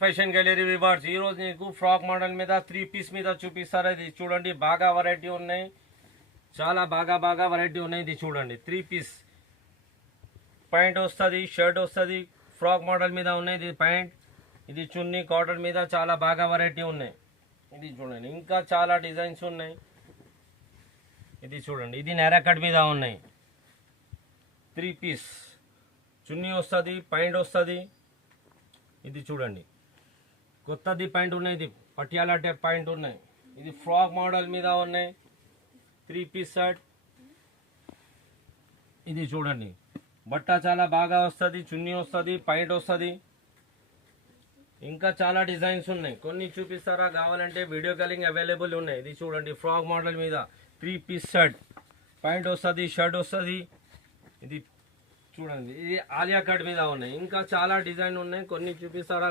Fashion gallery viewers ఈ రోజు నీకు ఫ్రాక్ మోడల్ మీద 3 పీస్ మీద చూపిస్తారు. ఇది చూడండి, బాగా వెరైటీ ఉన్నాయి, చాలా బాగా వెరైటీ ఉన్నాయి. ఇది చూడండి, 3 పీస్ ప్యాంట్ వస్తుంది, షర్ట్ వస్తుంది, ఫ్రాక్ మోడల్ మీద ఉన్నాయి. ఇది ప్యాంట్, ఇది చున్నీ కాటన్ మీద చాలా బాగా వెరైటీ ఉన్నాయి. ఇది చూడండి, ఇంకా చాలా డిజైన్స్ ఉన్నాయి. ఇది చూడండి, ఇది నేరా కట్ మీద ఉన్నాయి. 3 పీస్ చున్నీ వస్తుంది, ప్యాంట్ వస్తుంది. ఇది చూడండి, కొత్తది ప్యాంట్ ఉన్నాయి, ఇది పటియాలా టైప్ ప్యాంట్ ఉన్నాయి. ఇది ఫ్రాక్ మోడల్ మీద ఉన్నాయి. 3 పీస్ షర్ట్. ఇది చూడండి, బట్ట చాలా బాగా వస్తుంది, చున్నీ వస్తుంది, ప్యాంట్ వస్తుంది. ఇంకా చాలా డిజైన్స్ ఉన్నాయి, కొన్ని చూపిస్తారా? కావాలంటే వీడియో కాలింగ్ అవైలబుల్ ఉన్నాయి. ఇది చూడండి, ఫ్రాక్ మోడల్ మీద 3 పీస్ షర్ట్, ప్యాంట్ వస్తుంది, షర్ట్ వస్తుంది. ఇది చూడండి, ఇది ఆలియా కట్ మీద ఉన్నాయి. ఇంకా చాలా డిజైన్ ఉన్నాయి, కొన్ని చూపిస్తారా?